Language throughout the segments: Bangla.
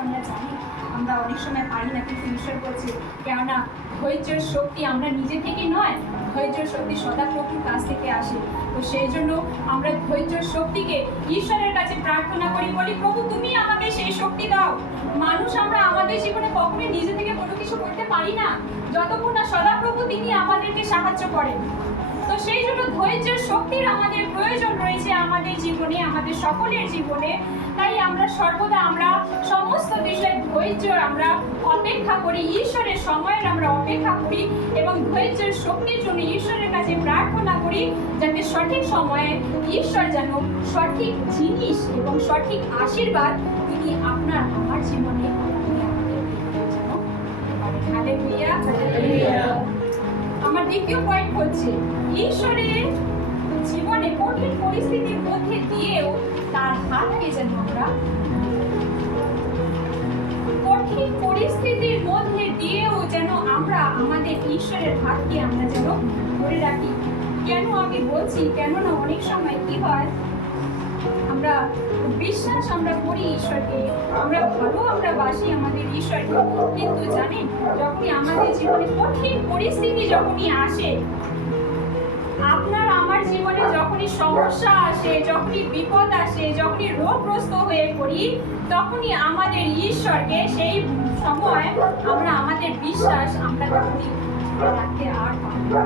আমরা জানি আমরা অনেক সময় পারি না, কিন্তু ঈশ্বর বলছে কেননা ধৈর্যের শক্তি আমরা নিজে থেকে নয়, ধৈর্যের শক্তি সদাপ্রভুর কাছ থেকে আসে। তো সেই জন্য আমরা ধৈর্যের শক্তিকে ঈশ্বরের কাছে প্রার্থনা করি, বলি প্রভু তুমি আমাকে সেই শক্তি দাও। মানুষ আমরা আমাদের জীবনে কখনোই নিজে থেকে কোনো কিছু করতে পারি না যতক্ষণ না সদাপ্রভু তিনি আমাদেরকে সাহায্য করেন। তো সেই জন্য ধৈর্যের শক্তির আমাদের প্রয়োজন রয়েছে আমাদের জীবনে, আমাদের সকলের জীবনে। তাই আমরা সর্বদা আমরা সমস্ত বিষয়ে ধৈর্য আমরা অপেক্ষা করি, ঈশ্বরের সময়ের আমরা অপেক্ষা করি এবং ধৈর্যের শক্তির জন্য ঈশ্বরের কাছে প্রার্থনা করি, যাতে সঠিক সময়ে ঈশ্বর যেন সঠিক জিনিস এবং সঠিক আশীর্বাদ তিনি আপনার আমার জীবনে হালেলুয়া। আমার দ্বিতীয় পয়েন্ট হচ্ছে ঈশ্বরের জীবনে কঠিন পরিস্থিতির মধ্যে দিয়েও তার হাতকে যেন আমরা কঠিন পরিস্থিতির মধ্যে দিয়েও যেন আমরা আমাদের ঈশ্বরের হাতকে আমরা যেন ধরে রাখি। কেন আমি বলছি, কেননা অনেক সময় কি হয় আমরা বিশ্বাস আমরা করি ঈশ্বরকে, আমরা ভালো আমরা বাসি আমাদের ঈশ্বরকে, কিন্তু জানেন যখনই আমাদের জীবনে কঠিন পরিস্থিতি যখনই আসে, আপনার আমার জীবনে যখনই সমস্যা আসে, যখনই বিপদ আসে, যখনই রোগগ্রস্ত হয়ে পড়ি, তখনই আমাদের ঈশ্বরকে সেই সময় আমরা আমাদের বিশ্বাস আমরা তখনই রাখতে আর পারি না,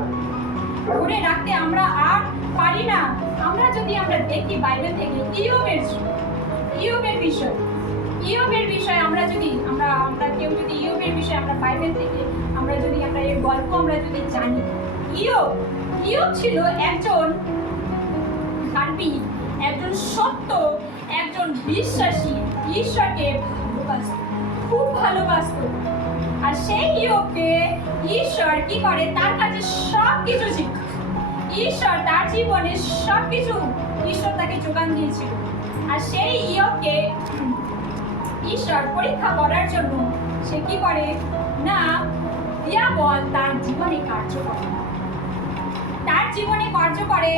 ধরে রাখতে আমরা আর পারি না। আমরা যদি আমরা দেখি বাইবেল থেকে ইয়োবের বিষয় আমরা যদি আমরা কেউ যদি ইয়োবের বিষয়ে আমরা বাইবেল থেকে আমরা যদি আমরা এর গল্প আমরা যদি জানি, ইয়োব ছিল একজন ধার্মিক, একজন সত্য, একজন বিশ্বাসী, ঈশ্বরকে খুব ভালোবাসত। আর সেই ইয়োবকে ঈশ্বর কি করে, তার কাছে সবকিছু ছিল, ঈশ্বর তার জীবনে সবকিছু ঈশ্বর তাকে যোগান দিয়েছিল। আর সেই ইয়োবকে ঈশ্বর পরীক্ষা করার জন্য সে কি করে না, দিয়াবল তার জীবনে কার্য করে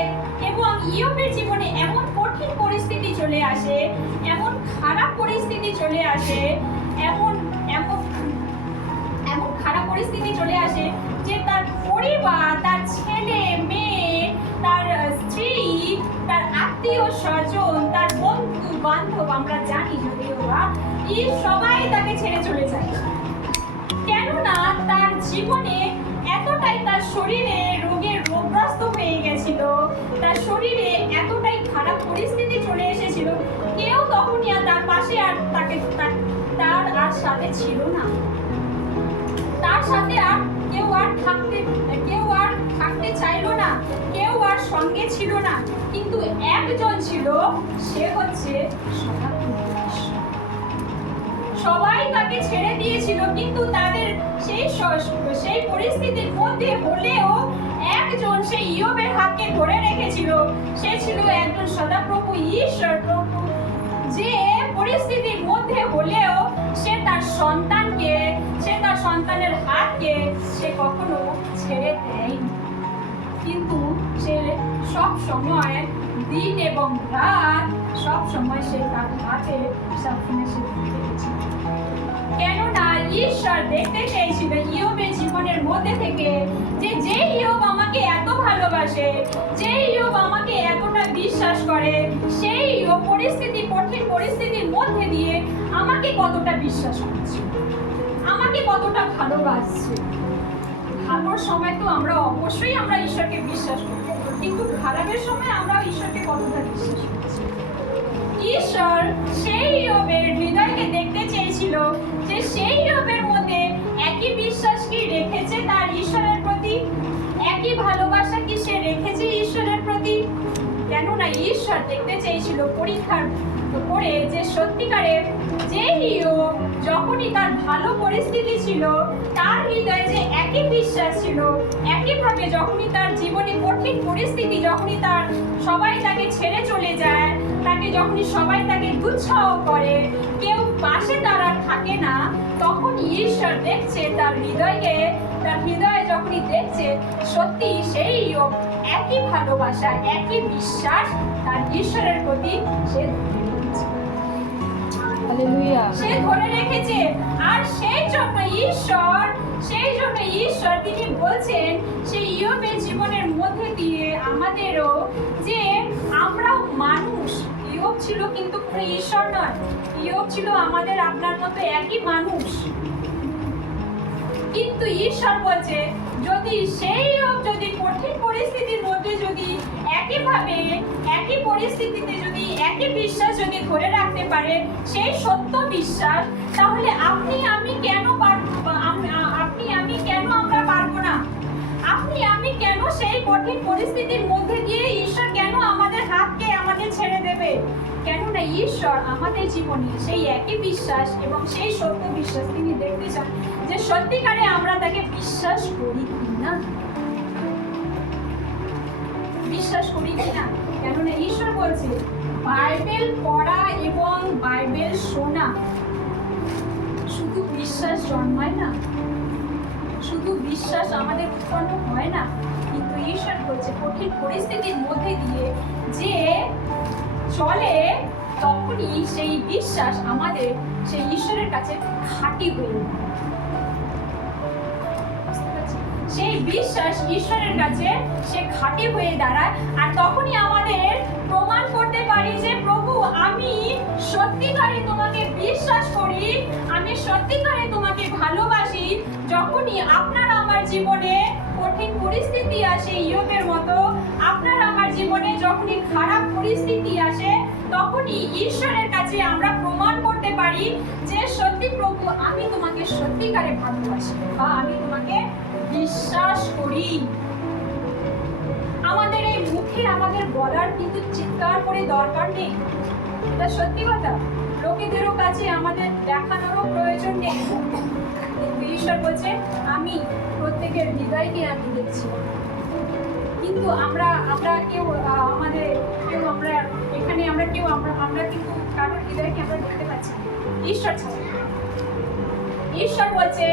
এবং ইয়োবের জীবনে এমন কঠিন পরিস্থিতি চলে আসে, এমন খারাপ পরিস্থিতি চলে আসে, এমন খারাপ পরিস্থিতি চলে আসে যে তার পরিবার, তার ছেলে মেয়ে, তার স্ত্রী, তার আত্মীয় স্বজন, তার বন্ধু বান্ধব আমরা জানি যদিও সবাই তাকে ছেড়ে চলে যায়। কেননা তার জীবনে এতটাই তার শরীরে রোগগ্রস্ত হয়ে গেছিল, তার শরীরে এতটাই খারাপ পরিস্থিতি চলে এসেছিল, কেউ তখনই আর তার পাশে আর তার আর সাথে ছিল না, তার সাথে আর কেউ আর থাকতে চাইলো না, কেউ আর সঙ্গে ছিল না। কিন্তু একজন ছিল, সে হচ্ছে সবাই তাকে ছেড়ে দিয়েছিল, কিন্তু তাদের সেই পরিস্থিতির মধ্যে হলেও একজন সেই ইয়োবের হাতকে ধরে রেখেছিল। সে ছিল একজন সদাপ্রভু ঈশ্বর প্রভু, যে পরিস্থিতির মধ্যে হলেও সে তার সন্তানের হাতকে সে কখনো ছেড়ে দেয়নি, কিন্তু সে সব সময় দিন এবং রাত সব সময় সে তার হাতে সবসময় সে রেখেছিল। কেননা ঈশ্বর দেখতে চেয়েছিল ইয়োবের জীবনের মধ্যে থেকে যে ইয়োব আমাকে এত ভালোবাসে, যে ইয়োব আমাকে এতটা বিশ্বাস করে, সেই ইয়োব কঠিন পরিস্থিতির মধ্যে দিয়ে আমাকে কতটা বিশ্বাস করছে, আমাকে কতটা ভালোবাসছে। ভালোর সময় তো আমরা অবশ্যই আমরা ঈশ্বরকে বিশ্বাস করি, কিন্তু খারাপের সময় আমরা ঈশ্বরকে কতটা বিশ্বাস করছি। ঈশ্বর সেই ইয়োবের হৃদয়কে দেখতে চেয়েছিল যে সেই ইয়োবের মধ্যে একই বিশ্বাস কি রেখেছে তার ঈশ্বরের প্রতি, একই ভালোবাসা কি সে রেখেছে ঈশ্বরের প্রতি। কেননা ঈশ্বর দেখতে চেয়েছিল পরীক্ষার করে যে সত্যিকারের যে ইয়োব যখনই তার ভালো পরিস্থিতি ছিল, তার হৃদয়ে যে একই বিশ্বাস ছিল, একইভাবে যখনই তার জীবনে কঠিন পরিস্থিতি, যখনই তার সবাই তাকে ছেড়ে চলে যায়, যখনই সবাই তাকে দুঃসাহ করে, কেউ পাশে তার আর থাকে না, তখন ঈশ্বর দেখছে তার হৃদয়ে যখনই দেখছে সত্যি সেই ইয়োব একই ভালোবাসা, একই বিশ্বাস তার ঈশ্বরের প্রতি সে হালেলুয়া। সে ধরে রেখেছে। আর সেই জন্য ঈশ্বর তিনি বলছেন সেই ইয়োবের জীবনের মধ্যে দিয়ে আমাদেরও, যে আমরাও মানুষ। ইয়োব ছিল কিন্তু কোনো ঈশ্বর নয়, ইয়োব ছিল আমাদের আপনার মতো একই মানুষ। কিন্তু ঈশ্বর বলছে যদি সেই ইয়োব যদি কঠিন পরিস্থিতির মধ্যে যদি একই পরিস্থিতিতে যদি একই বিশ্বাস যদি ধরে রাখতে পারে, সেই সত্য বিশ্বাস, তাহলে আপনি আমি কেন আমরা পারবো না? আপনি আমি কেন সেই কঠিন পরিস্থিতির মধ্যে দিয়ে ঈশ্বর কেন আমাদের হাতকে আমাদের ছেড়ে দেবে? কেননা ঈশ্বর আমাদের জীবনে সেই একই বিশ্বাস এবং সেই সত্য বিশ্বাস তিনি দেখতে চান, যে সত্যিকারে আমরা তাকে বিশ্বাস করি কিনা। কেননা ঈশ্বর বলছে বাইবেল পড়া এবং বাইবেল শোনা শুধু বিশ্বাস জন্মায় না, শুধু বিশ্বাস আমাদের উৎপন্ন হয় না, কিন্তু ঈশ্বর বলছে কঠিন পরিস্থিতির মধ্যে দিয়ে যে চলে, তখনই সেই বিশ্বাস আমাদের সেই ঈশ্বরের কাছে খাঁটি হয়ে যায়। সেই বিশ্বাস ঈশ্বরের কাছে সে খাঁটি হয়ে দাঁড়ায়। আর তখনই আমাদের প্রমাণ করতে পারি যে প্রভু আমি সত্যিকারে তোমাকে বিশ্বাস করি, আমি সত্যিকারে তোমাকে ভালোবাসি। যখনই আপনার আমার জীবনে কঠিন পরিস্থিতি আসে ইয়োবের মতো, আপনার আমার জীবনে যখনই খারাপ পরিস্থিতি আসে, তখনই ঈশ্বরের কাছে আমরা প্রমাণ করতে পারি যে সত্যি প্রভু আমি তোমাকে সত্যিকারে ভালোবাসি বা আমি তোমাকে বিশ্বাস করি। আমাদের এই মুখে আমাদের বলার কিন্তু চিৎকার করে দরকার নেই, এটা সত্যি কথা। লোকেদেরও কাছে আমাদের দেখানোরও প্রয়োজন নেই। কিন্তু ঈশ্বর বলছে আমি প্রত্যেকের হৃদয়কে আমি দেখছি। কিন্তু আমরা কেউ কিন্তু কারোর হৃদয়কে আমরা দেখতে পাচ্ছি না, ঈশ্বর ছাড়া। ঈশ্বর বলছে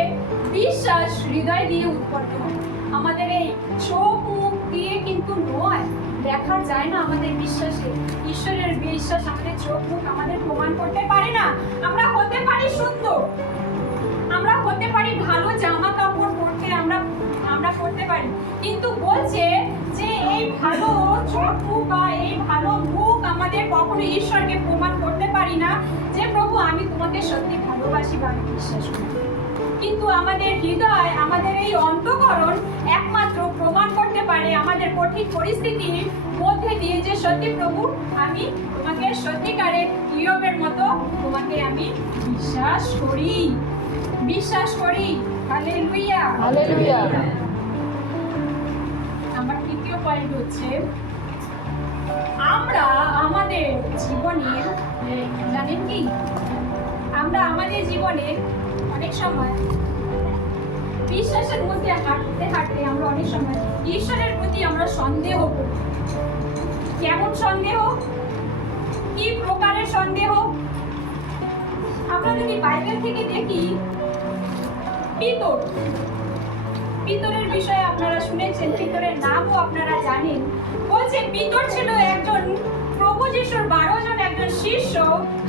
বিশ্বাস হৃদয় দিয়ে উৎপন্ন হয়। আমাদের এই চোখ মুখ দিয়ে কিন্তু নয়, দেখা যায় না আমাদের বিশ্বাসে। ঈশ্বরের বিশ্বাস আমাদের চোখ মুখ আমাদের প্রমাণ করতে পারে না। আমরা হতে পারি সুন্দর, আমরা হতে পারি ভালো জামা কাপড় পরতে আমরা করতে পারি, কিন্তু বলছে যে এই ভালো চোখ মুখ বা এই ভালো মুখ আমাদের কখনো ঈশ্বরকে প্রমাণ করতে পারি না যে প্রভু আমি তোমাকে সত্যি ভালোবাসি বা আমি বিশ্বাস করি। কিন্তু আমাদের হৃদয়, আমাদের এই অন্তঃকরণ একমাত্র প্রমাণ করতে পারে আমাদের কঠিন পরিস্থিতির মধ্যে দিয়ে যে সত্যি প্রভু আমি তোমাকে সত্যিকারে ইয়োবের মতো তোমাকে আমি বিশ্বাস করি। Hallelujah, hallelujah. আমার তৃতীয় পয়েন্ট হচ্ছে আমরা আমাদের জীবনে, জানেন কি, আমরা আমাদের জীবনে অনেক সময় বিশ্বাসের মধ্যে হাঁটতে হাঁটতে আমরা অনেক সময় ঈশ্বরের প্রতি আমরা সন্দেহ করি। কেমন সন্দেহ? কি প্রকারের সন্দেহ? আমরা যদি বাইবেল থেকে দেখি, পিতরের বিষয়ে আপনারা শুনেছেন, পিতরের নামও আপনারা জানেন। বলছে পিতর ছিল একজন প্রভু যিশুর 12 জন একজন শিষ্য।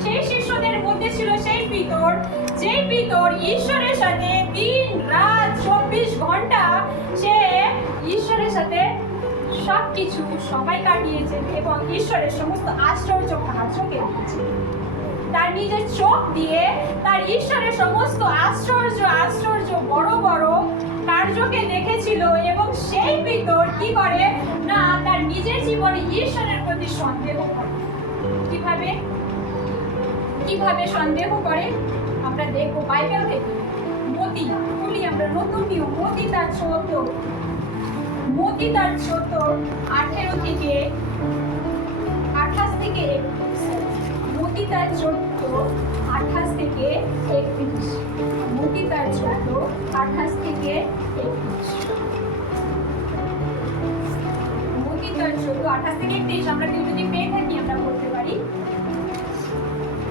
সেই শিষ্যদের মধ্যে ছিল সেই পিতর, যে পিতর ঈশ্বরের সাথে দিন রাত 24 ঘন্টা সে ঈশ্বরের সাথে সবকিছু সময় কাটিয়েছে এবং ঈশ্বরের সমস্ত আশ্চর্য কার্যকে দেখেছে। তার নিজের চোখ দিয়ে তার ঈশ্বরের সমস্ত আশ্চর্য বড় বড় কার্যকে দেখেছিল। এবং সেই পিতর কি করে না, তার নিজের জীবনে ঈশ্বরের প্রতি সন্দেহ করে। কিভাবে সন্দেহ করে আমরা দেখবো বাইবেল থেকে। মতি বলি আমরা নতুন নিয়ম, মতি তার 14 18 থেকে 28 থেকে 31। মতি তার 14 28 থেকে 31। মতি তার 14 28 থেকে 31। মতি তার 14 28 থেকে 31 আমরা কেউ যদি পেয়ে থাকি আমরা বলতে পারি।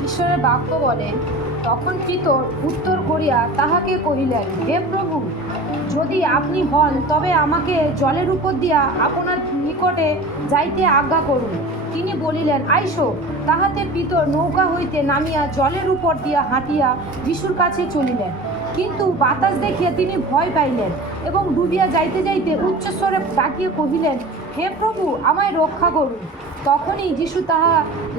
ঈশ্বরের বাক্য বলে, তখন পিতর উত্তর করিয়া তাহাকে কহিলেন, হে প্রভু, যদি আপনি হন তবে আমাকে জলের উপর দিয়া আপনার নিকটে যাইতে আজ্ঞা করুন। তিনি বলিলেন, আইসো। তাহাতে পিতর নৌকা হইতে নামিয়া জলের উপর দিয়া হাঁটিয়া যিশুর কাছে চলিলেন। কিন্তু বাতাস দেখিয়া তিনি ভয় পাইলেন এবং ডুবিয়া যাইতে যাইতে উচ্চস্বরে ডাকিয়া কহিলেন, হে প্রভু, আমায় রক্ষা করুন। তখনই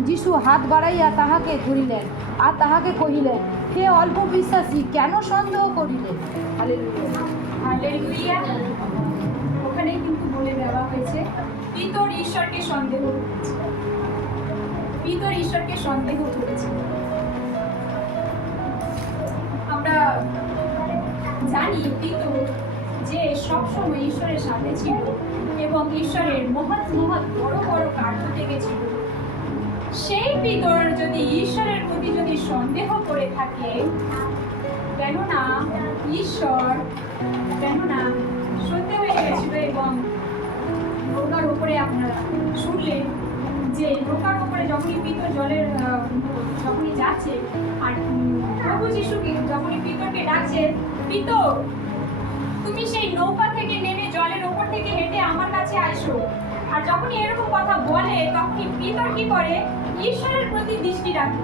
যিশু হাত বাড়াইয়া তাহাকে ধরিলেন আর তাহাকে কহিলেন, হে অল্প বিশ্বাসী, কেন সন্দেহ করিলেন? হালেলুয়া। হালেলুয়া। ওখানে কিন্তু বলে দেওয়া হয়েছে পিতর ঈশ্বরকে সন্দেহ করেছে। পিতর ঈশ্বরকে সন্দেহ করেছে। আমরা জানি পিতর যে সবসময় ঈশ্বরের সাথে ছিল এবং ঈশ্বরের মহৎ মহৎ বড় বড় কার্য দেখেছিল। সেই পিতর যদি ঈশ্বরের প্রতি যদি সন্দেহ করে থাকে, কেননা সত্যি হয়ে গেছিল এবং নৌকার উপরে আপনারা শুনলেন যে নৌকার উপরে যখনই পিতর যখনই যাচ্ছে আর প্রভু যিশুকে যখনই পিতরকে ডাকছে, পিতর, তুমি সেই নৌকা থেকে নেমে জলের উপর থেকে হেঁটে আমার কাছে আসো। আর যখনই এরকম কথা বলে তখনই পিতর কি করে? ঈশ্বরের প্রতি দৃষ্টি রাখে,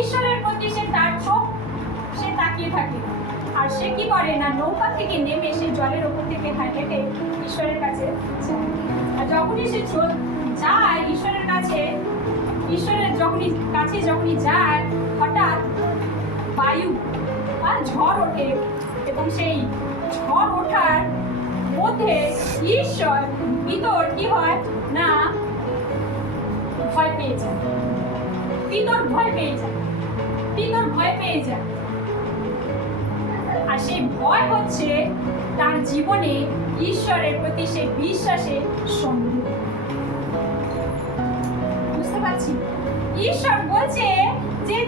ঈশ্বরের প্রতি তার চোখ সে তাকিয়ে থাকে। আর সে কি করে না, নৌকা থেকে নেমে সে জলের উপর থেকে হেঁটে ঈশ্বরের কাছে যায়। আর যখনই সে যায় ঈশ্বরের কাছে, যখনই যায়, হঠাৎ বায়ু আর ঝড় ওঠে এবং সেই ঝড় ওঠার মধ্যে পিতর কি হয় না, ভয় পেয়ে যায়। পিতর ভয় পেয়ে যায়। আর সেই ভয় হচ্ছে তার জীবনে ঈশ্বরের প্রতি সে বিশ্বাসে সন্দেহ। বুঝতে পারছি? ঈশ্বর বলছে যে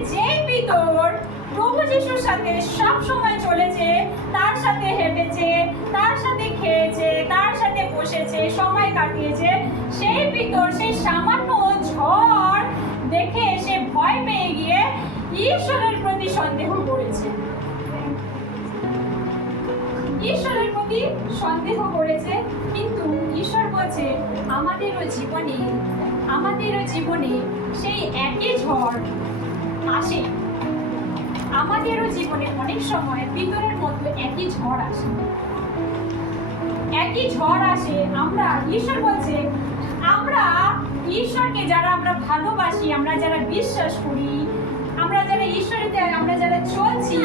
পিতর প্রভু যিশুর সাথে সব সময় চলেছে, তার সাথে হেঁটেছে, তার সাথে খেয়েছে, তার সাথে বসেছে, সময় কাটিয়েছে, সেই পিতর সেই সামান্য ঝড় দেখে সে ভয় পেয়ে গিয়ে ঈশ্বরের প্রতি সন্দেহ করেছে। কিন্তু ঈশ্বর বলছে আমাদেরও জীবনে সেই একই ঝড় আসে। আমাদেরও জীবনে অনেক সময় পিতরের মতো একই ঝড় আসে। ঈশ্বর বলছে আমরা ঈশ্বরকে যারা আমরা ভালোবাসি, আমরা যারা বিশ্বাস করি, আমরা যারা আমরা যারা চলছি,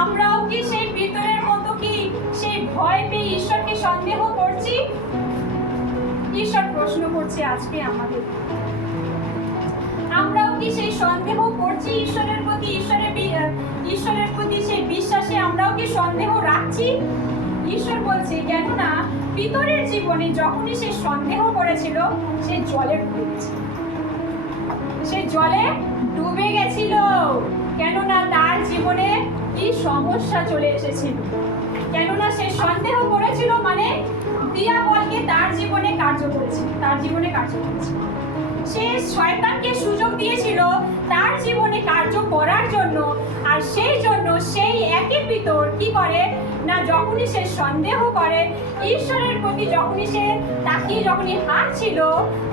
আমরাও কি সেই পিতরের মতো কি সেই ভয় পেয়ে ঈশ্বরকে সন্দেহ করছি? ঈশ্বর প্রশ্ন করছে আজকে আমাদের, আমরাও কি সেই সন্দেহ করছি ঈশ্বরের প্রতি? ঈশ্বরের প্রতি সেই বিশ্বাসে আমরাও কি সন্দেহ রাখছি? ঈশ্বর বলছে, কেননা পিতরের জীবনে যখনই সে সন্দেহ করেছিল, সে জলে ডুবে গেছিল। কেননা তার জীবনে কি সমস্যা চলে এসেছিল, কেননা সে সন্দেহ করেছিল, মানে দিয়াবলকে তার জীবনে কার্য করেছে। সে শয়তানকে সুযোগ দিয়েছিল তার জীবনে কার্য করার জন্য। আর সেই জন্য সেই একই পিতর কি করে না, যখনই সে সন্দেহ করে ঈশ্বরের প্রতি, যখনই সে তাকিয়ে যখনই হাঁটছিল,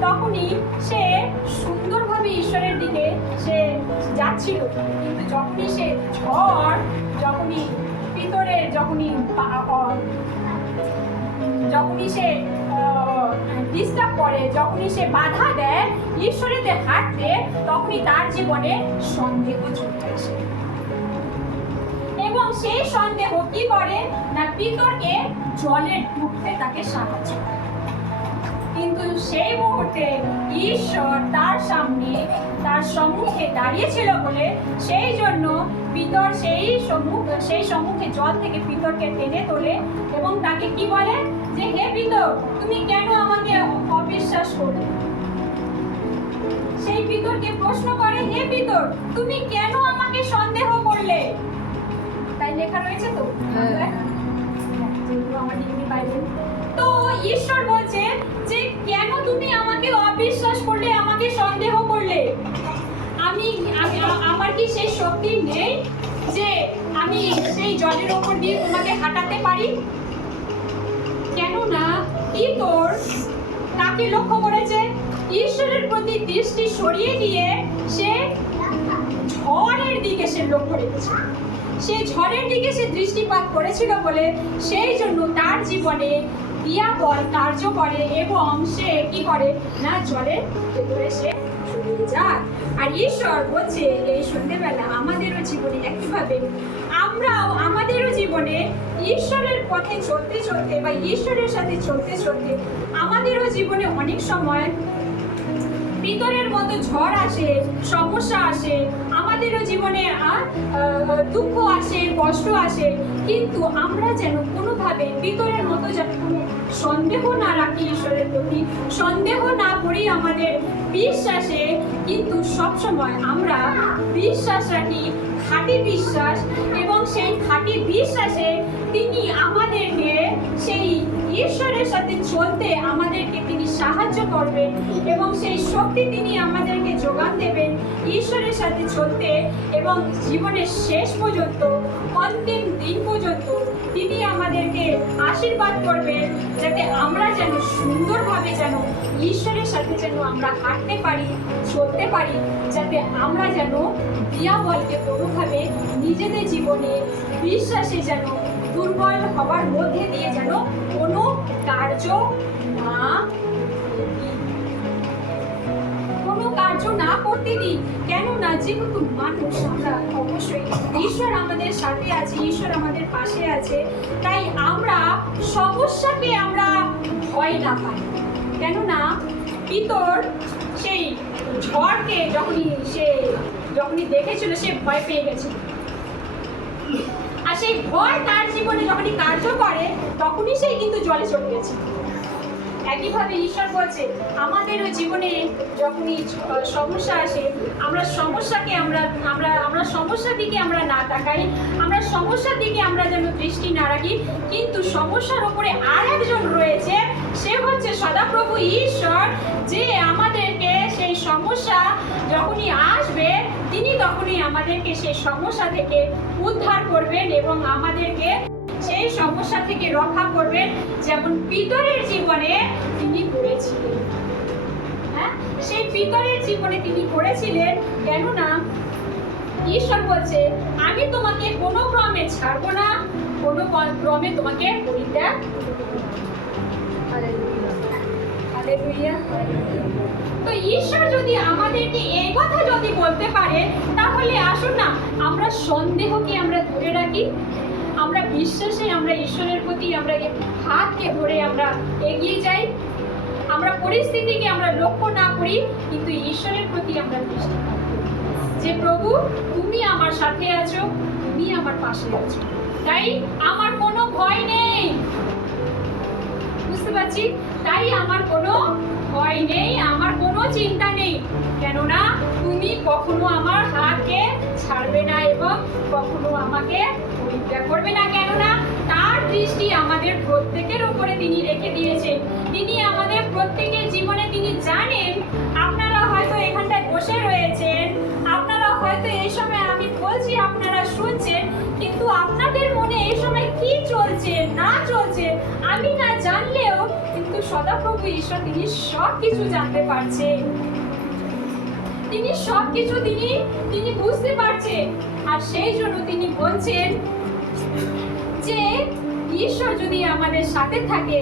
তখনই সে সুন্দরভাবে ঈশ্বরের দিকে সে যাচ্ছিল। কিন্তু যখনই সে ঝড়, যখনই পিতরের যখনই সে ডিস্টার্ব করে, যখনই সে বাধা দেয় ঈশ্বরেতে হাঁটতে, তখনই তার জীবনে সন্দেহ চলে আসে। এবং সেই সন্দেহ কি করে না, পিতরকে জলে ডুবতে তাকে সাহায্য করে। কিন্তু সেই মুহূর্তে ঈশ্বর তার সম্মুখে দাঁড়িয়েছিল বলে, সেই জন্য পিতর সেই সম্মুখে জল থেকে পিতরকে টেনে তোলে এবং তাকে কি বলে যে, হে পিতর, তুমি কেন আমাকে অবিশ্বাস করলে? সেই পিতরকে প্রশ্ন করে, হে পিতর, তুমি কেন আমাকে সন্দেহ করলে? তাই লেখা রয়েছে তো আমার বাইবেল। তো ঈশ্বর বলছে যে, কেন তুমি আমাকে অবিশ্বাস করলে, আমাকে সন্দেহ করলে? আমি আমি আমার কি সেই শক্তি নেই যে আমি সেই জলের ওপর দিয়ে তোমাকে হাঁটাতে পারি? কেননা পিতর তাকে লক্ষ্য করেছে, ঈশ্বরের প্রতি দৃষ্টি সরিয়ে দিয়ে সে ঝড়ের দিকে সে লক্ষ্য রেখেছে। সে ঝড়ের দিকে সে দৃষ্টিপাত করেছিল বলে সেই জন্য তার জীবনে দিয়াবল কার্য করে এবং সে কি করে না জলের ভেতরে সে চলে যায়। আর ঈশ্বর বলছে এই সন্ধ্যেবেলা আমাদেরও জীবনে একইভাবে আমরাও আমাদেরও জীবনে ঈশ্বরের পথে চলতে চলতে বা ঈশ্বরের সাথে চলতে চলতে আমাদেরও জীবনে অনেক সময় ভিতরের মতো ঝড় আসে, সমস্যা আসে, আমাদেরও জীবনে দুঃখ আসে, কষ্ট আসে, কিন্তু আমরা যেন কোনোভাবে ভিতরের মতো যেন কোনো সন্দেহ না রাখি ঈশ্বরের প্রতি, সন্দেহ না করি আমাদের বিশ্বাসে, কিন্তু সবসময় আমরা বিশ্বাস রাখি, খাঁটি বিশ্বাস, এবং সেই খাঁটি বিশ্বাসে তিনি আমাদেরকে সেই ঈশ্বরের সাথে চলতে আমাদেরকে তিনি সাহায্য করবেন এবং সেই শক্তি তিনি আমাদেরকে যোগান দেবেন ঈশ্বরের সাথে চলতে, এবং জীবনের শেষ পর্যন্ত অন্তিম দিন পর্যন্ত তিনি আমাদেরকে আশীর্বাদ করবেন, যাতে আমরা যেন সুন্দরভাবে যেন ঈশ্বরের সাথে যেন আমরা হাঁটতে পারি, চলতে পারি, যাতে আমরা যেন দিয়াবলকে কোনোভাবে নিজেদের জীবনে বিশ্বাসে যেন দুর্বল হওয়ার মধ্যে দিয়ে যেন কোনো কার্য না করতে দিই। কেননা যেহেতু মানুষ আমরা, অবশ্যই ঈশ্বর আমাদের সাথে আছে, ঈশ্বর আমাদের পাশে আছে, তাই আমরা সমস্যাকে আমরা ভয় না পাই। কেননা পিতর সেই ঝড়কে যখনই দেখেছিল সে ভয় পেয়ে গেছিল, আর সেই ভয় তার জীবনে যখনই কার্য করে তখনই সেই কিন্তু জলে চলে গেছে। একইভাবে ঈশ্বর বলছে আমাদেরও জীবনে যখনই সমস্যা আসে, আমরা সমস্যাকে আমরা সমস্যার দিকে আমরা না তাকাই, আমরা সমস্যার দিকে আমরা যেন দৃষ্টি না রাখি, কিন্তু সমস্যার উপরে আর একজন রয়েছে, সে হচ্ছে সদাপ্রভু ঈশ্বর, যে আমাদেরকে সেই সমস্যা যখনই আসবে তিনি তখনই আমাদেরকে সেই সমস্যা থেকে উদ্ধার করবেন এবং আমাদেরকে সেই সমস্যা থেকে রক্ষা করবেন, যেমন পিতরের জীবনে তিনি করেছিলেন। হ্যাঁ, সেই পিতরের জীবনে তিনি করেছিলেন। কেননা ঈশ্বর বলছে আমি তোমাকে কোনো ক্রমে ছাড়বো না, কোনো ক্রমে তোমাকে পরিত্যাগ করব না। তো ঈশ্বর যদি আমাদেরকে এই কথা যদি বলতে পারে, তাহলে আসুন না আমরা সন্দেহকে আমরা ধরে রাখি, আমরা বিশ্বাসে আমরা ঈশ্বরের প্রতি আমরা হাতকে ধরে আমরা এগিয়ে যাই, আমরা পরিস্থিতিকে আমরা লক্ষ্য না করি, কিন্তু ঈশ্বরের প্রতি আমরা দৃষ্টি রাখি যে প্রভু তুমি আমার সাথে আছো, তুমি আমার পাশে আছো, তাই আমার কোনো ভয় নেই। বুঝতে পারছি? তাই আমার কোনো ভয় নেই, আমার কোনো চিন্তা নেই, কেননা তুমি কখনো আমার হাতকে ছাড়বে না এবং কখনো আমাকে পরিত্যাগ করবে না। কেননা তার দৃষ্টি আমাদের প্রত্যেকের উপরে তিনি রেখে দিয়েছেন। তিনি আমাদের প্রত্যেকের জীবনে তিনি জানেন। আপনারা হয়তো এখানটায় বসে রয়েছেন, আপনারা হয়তো এই সময় আমি বলছি আপনারা শুনছেন, কিন্তু আপনাদের মনে এই সময় কি চলছে না চলছে আমি না জানলেও কিন্তু সদাপ্রভু ঈশ্বর তিনি সব কিছু জানতে পারছেন, তিনি সব কিছু তিনি বুঝতে পারছেন। আর সেই জন্য তিনি বলছেন যে ঈশ্বর যদি আমাদের সাথে থাকে,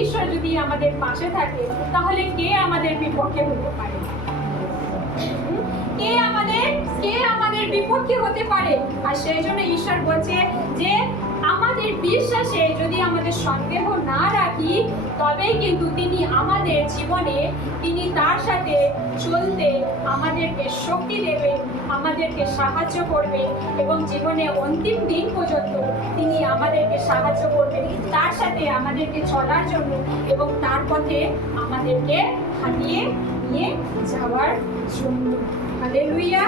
ঈশ্বর যদি আমাদের পাশে থাকে, তাহলে কে আমাদের বিপক্ষে হতে পারে? কে আমাদের বিপক্ষে হতে পারে? আর সেই জন্য ঈশ্বর বলছে যে আমাদের বিশ্বাসে যদি আমাদের সন্দেহ না রাখি, তবেই কিন্তু তিনি আমাদের জীবনে তিনি তার সাথে চলতে আমাদেরকে শক্তি দেবেন, আমাদেরকে সাহায্য করবেন এবং জীবনে অন্তিম দিন পর্যন্ত তিনি আমাদেরকে সাহায্য করবেন তার সাথে আমাদেরকে চলার জন্য এবং তার পথে আমাদেরকে হাঁটিয়ে নিয়ে যাওয়ার জন্য। হালেলুয়া।